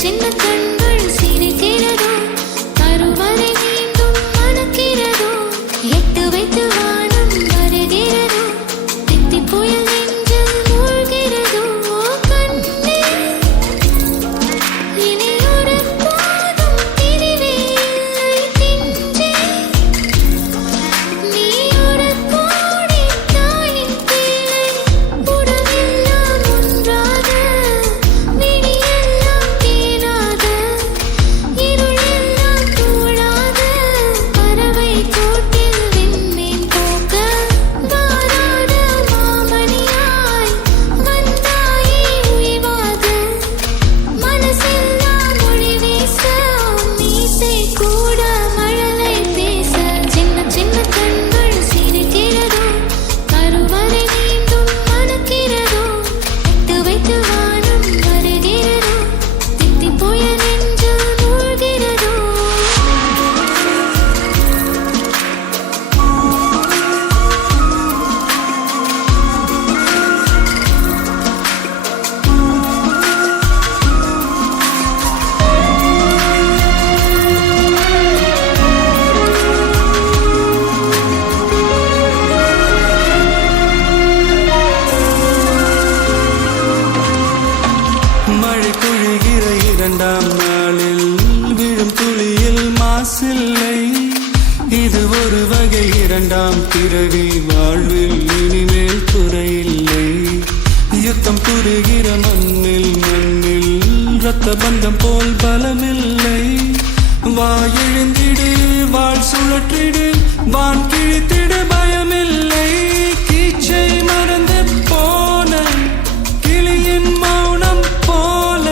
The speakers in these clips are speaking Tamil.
சின்ன கண்கள் சிரிக்கிறதோ கருவறை மீண்டும் மணக்கிறதோ எட்டு வைத்து வானம் வருகிறதோ தித்தி புயல் நெஞ்சில் மூழ்கிறதோ கண்ணே இனி ஒரு போதும் பிரிவே இல்லை தின்றே நீ ஒரு கோடி தாயின் பிள்ளை உடலெல்லாம் ஒன்றாக விழியெல்லாம் தேனாக இருளெல்லாம் தூளாக பறவை கூட்டில் விண்மீன் போக்க வாராத மாமணியாய் வந்தாயே உய்வாக மனசெல்லாம் மொழி வீச மீசை கூட மழலை பேச சின்ன சின்ன கண்கள் சிரிக்கிறதோ கருவறை மீண்டும் மணக்கிறதோ எட்டு வைத்து வானம் வருகிறதோ தித்தி புயல் நெஞ்சில் மூழ்கிறதோ மழை பொழிகிற இரண்டாம் நாளில் விழும் துளியில் மாசில்லை இது ஒரு வகை இரண்டாம் பிறவி வாழ்வில் இனிமேல் குறையில்லை யுத்தம் புரிகிற மண்ணில் இரத்த பந்தம் போல் பலமில்லை வா எழுந்திடு வாழ் சுழற்றிடு வான் கிழித்திடு பயமில்லை கீச்சை மறந்து போன கிளியின் மௌனம் போல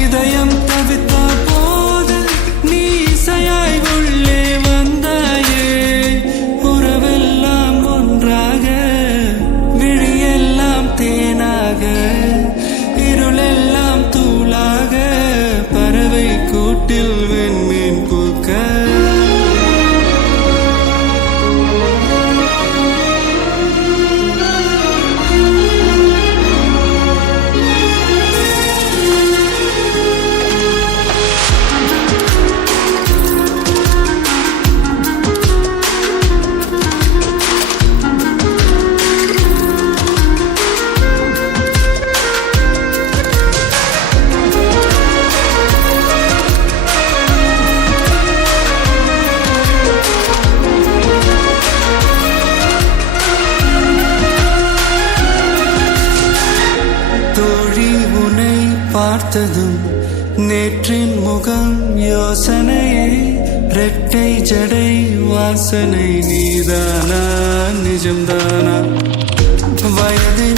இதயம் தவித்த போது நீ இசையாய் உள்ளே வந்தாயே உறவெல்லாம் ஒன்றாக விழியெல்லாம் தேனாக இருளெல்லாம் தூளாக பறவை கூட்டில் வெண்மீன் பூக்க தோழி உன்னை பார்த்ததும் நேற்றின் முகம் யோசனையே ரெட்டை ஜடை வாசனை நீதானா நிஜம்தானா வயது